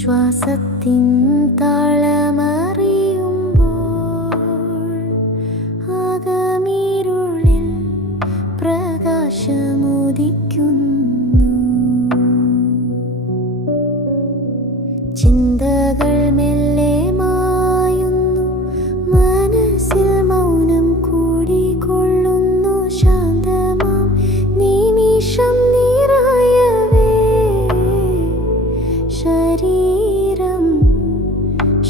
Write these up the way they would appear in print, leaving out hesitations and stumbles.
ശ്വാസത്തിൻ താളമറിയുമ്പോൾ അകമീരുളിൽ പ്രകാശമുദിക്കുന്നു. ചിന്തകൾ മെല്ലെ മായുന്നു, മനസ്സിൽ മൗനം കൂടിക്കൊള്ളുന്നു. ശാന്തമാം നിമിഷം നിറയവേ ശരീരം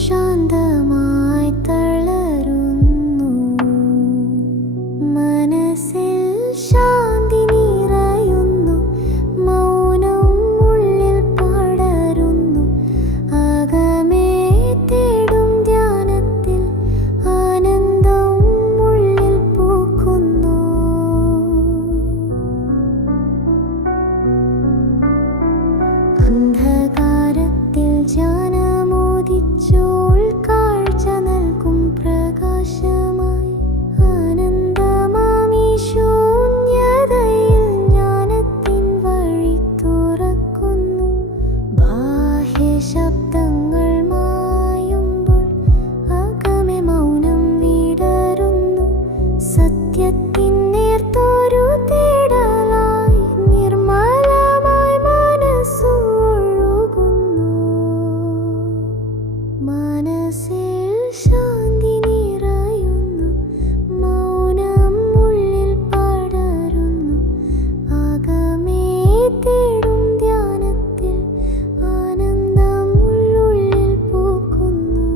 ശാന്തമായി തളരുന്നു. മനസ്സിൽ ശാന്തി നിറയുന്നു, മൗനം ഉള്ളിൽ പടരുന്നു. അകമേ തേടും ധ്യാനത്തിൽ ആനന്ദം ഉള്ളിൽ പൂക്കുന്നു. അന്ധകാരത്തിൽ ധ്യാനമോദിച്ചോൾ കാഴ്ച നൽകും പ്രകാശമായി. ആനന്ദമാമി ശൂന്യതയിൽ ജ്ഞാനത്തിൻ വഴി തുറക്കുന്നു. ബാഹ്യ ശബ്ദങ്ങൾ മായുമ്പോൾ അകമേ മൗനം വിടരുന്നു. സത്യത്തിൻ നേർത്തൊരു തേടലായി നിർമ്മലമായി മനസ്സു ഒഴുകുന്നു. മനസ്സിൽ ശാന്തി നിറയുന്നു, മൗനം ഉള്ളിൽ പടരുന്നു. അകമേ തേടും ധ്യാനത്തിൽ ആനന്ദം ഉള്ളിൽ പൂക്കുന്നു.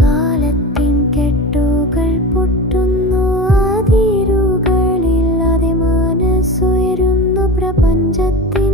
കാലത്തിൻ കെട്ടുകൾ പൊട്ടുന്നു, അതിരുകളില്ലാതെ മനസ്സുയരുന്നു. പ്രപഞ്ചത്തിൽ